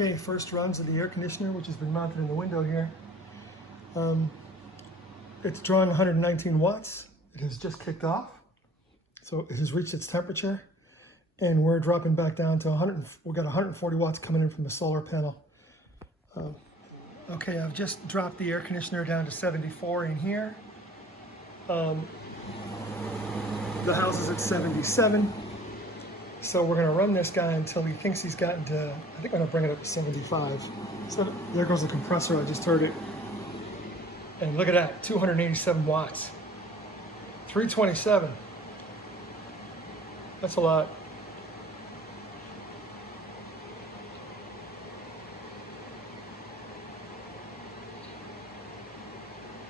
Okay, first runs of the air conditioner, which has been mounted in the window here. It's drawing 119 watts. It has just kicked off. So it has reached its temperature, and we're dropping back down to 100. We've got 140 watts coming in from the solar panel. Okay, I've just dropped the air conditioner down to 74 in here. The house is at 77. So we're gonna run this guy until he thinks he's gotten to, I think I'm gonna bring it up to 75. So there goes the compressor, I just heard it. And look at that, 287 watts. 327. That's a lot.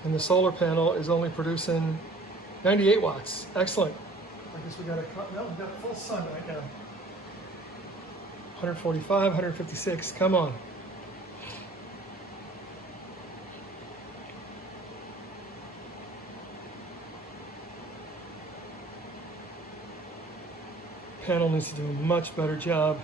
And the solar panel is only producing 98 watts. Excellent. I guess we got full sun right now. 145, 156, come on. Panel needs to do a much better job.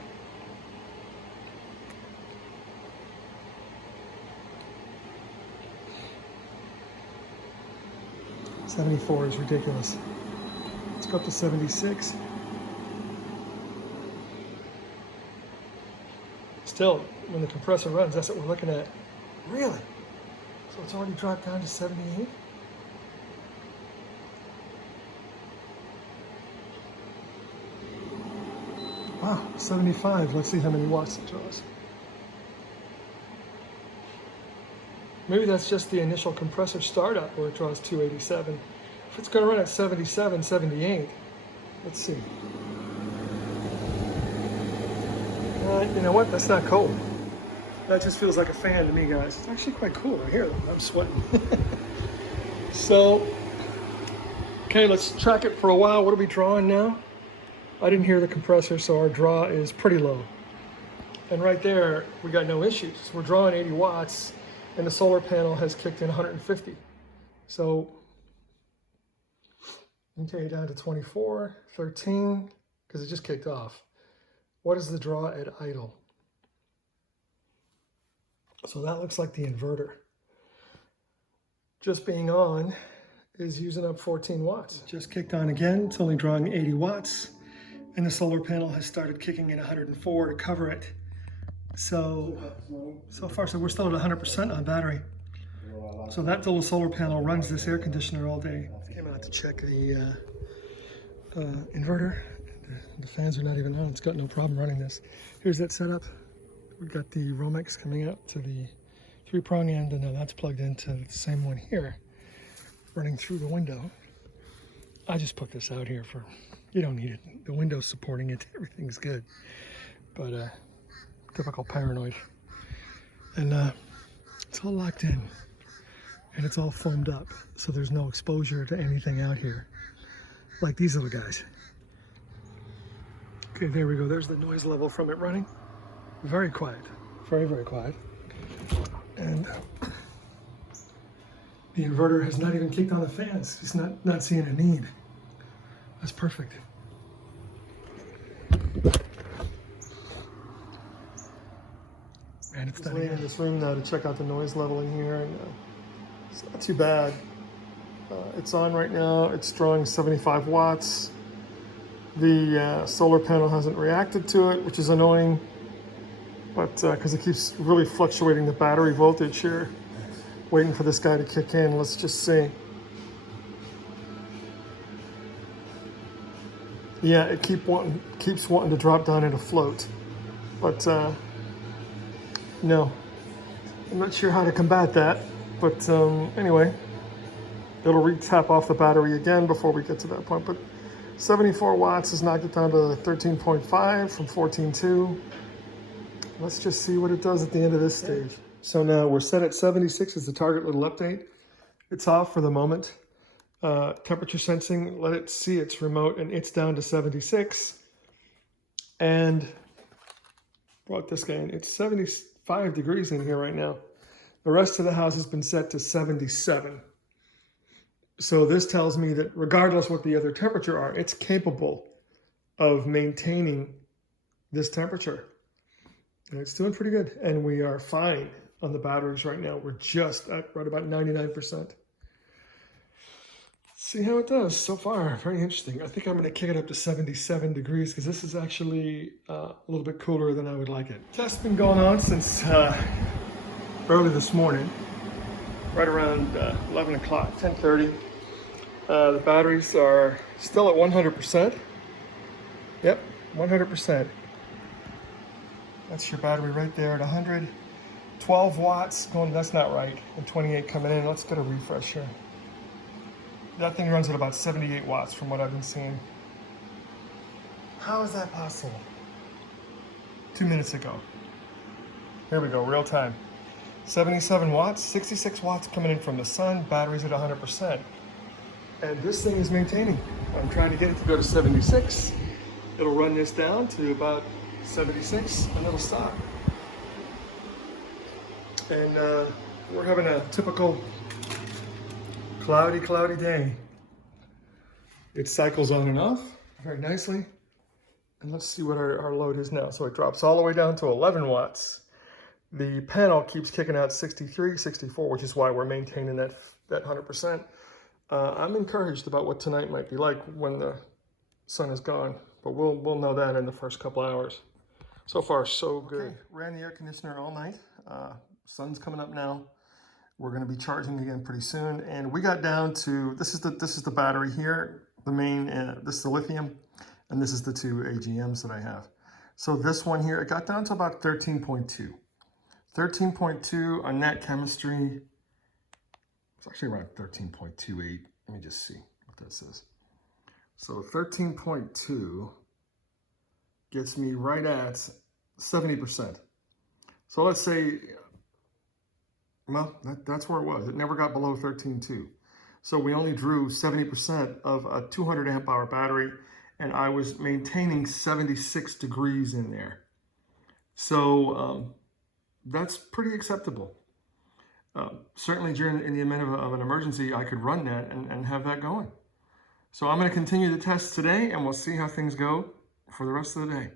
$74 is ridiculous. Let's go up to 76. Still, when the compressor runs, that's what we're looking at. Really? So it's already dropped down to 78? Wow, 75. Let's see how many watts it draws. Maybe that's just the initial compressor startup where it draws 287. If it's going to run at 77, 78, let's see. You know what? That's not cold. That just feels like a fan to me, guys. It's actually quite cool right here. I'm sweating. So, okay, let's track it for a while. What are we drawing now? I didn't hear the compressor, so our draw is pretty low. And right there, we got no issues. We're drawing 80 watts, and the solar panel has kicked in 150. So, okay, down to 24, 13, because it just kicked off. What is the draw at idle? So that looks like the inverter. Just being on is using up 14 watts. Just kicked on again. It's only drawing 80 watts. And the solar panel has started kicking in 104 to cover it. So far, so we're still at 100% on battery. So that little solar panel runs this air conditioner all day. Came out to check the inverter. The fans are not even on. It's got no problem running this. Here's that setup. We've got the Romex coming out to the 3-prong end, and now that's plugged into the same one here, running through the window. I just put this out here for, you don't need it. The window's supporting it. Everything's good. But typical paranoid. And it's all locked in. And it's all foamed up, so there's no exposure to anything out here. Like these little guys. Okay, there we go. There's the noise level from it running. Very quiet. Very, very quiet. And the inverter has not even kicked on the fans. It's not seeing a need. That's perfect. And it's done in this room now to check out the noise level in here, and it's not too bad. It's on right now. It's drawing 75 watts. The solar panel hasn't reacted to it, which is annoying, but because it keeps really fluctuating the battery voltage here. Waiting for this guy to kick in. Let's just see. Yeah, it keeps wanting to drop down into float, but no, I'm not sure how to combat that. But anyway, it'll re-tap off the battery again before we get to that point. But 74 watts has knocked it down to 13.5 from 14.2. Let's just see what it does at the end of this stage. So now we're set at 76 as the target little update. It's off for the moment. Temperature sensing, let it see its remote, and it's down to 76. And brought this guy in. It's 75 degrees in here right now. The rest of the house has been set to 77. So this tells me that regardless what the other temperature are, it's capable of maintaining this temperature. And it's doing pretty good. And we are fine on the batteries right now. We're just at right about 99%. See how it does so far. Very interesting. I think I'm going to kick it up to 77 degrees because this is actually a little bit cooler than I would like it. Test's been going on since early this morning, right around 11 o'clock, 10:30. The batteries are still at 100%. Yep, 100%. That's your battery right there at 100. 12 watts going, that's not right. And 28 coming in. Let's get a refresh here. That thing runs at about 78 watts from what I've been seeing. How is that possible? 2 minutes ago. Here we go, real time. 77 watts, 66 watts coming in from the sun, batteries at 100%. And this thing is maintaining. I'm trying to get it to go to 76. It'll run this down to about 76 and it'll stop. And we're having a typical cloudy day. It cycles on and off very nicely. And let's see what our load is now. So it drops all the way down to 11 watts. The panel keeps kicking out 63, 64, which is why we're maintaining that 100%. I'm encouraged about what tonight might be like when the sun is gone, but we'll know that in the first couple hours. So far, so good. Okay, ran the air conditioner all night. Sun's coming up now. We're going to be charging again pretty soon, and we got down to this is the battery here, the main. This is the lithium, and this is the two AGMs that I have. So this one here, it got down to about 13.2. 13.2 on net chemistry. It's actually around 13.28. Let me just see what that says. So 13.2 gets me right at 70%. So let's say, well, that's where it was. It never got below 13.2. So we only drew 70% of a 200 amp hour battery, and I was maintaining 76 degrees in there. So that's pretty acceptable. Certainly in the event of an emergency, I could run that and have that going. So I'm going to continue the test today, and we'll see how things go for the rest of the day.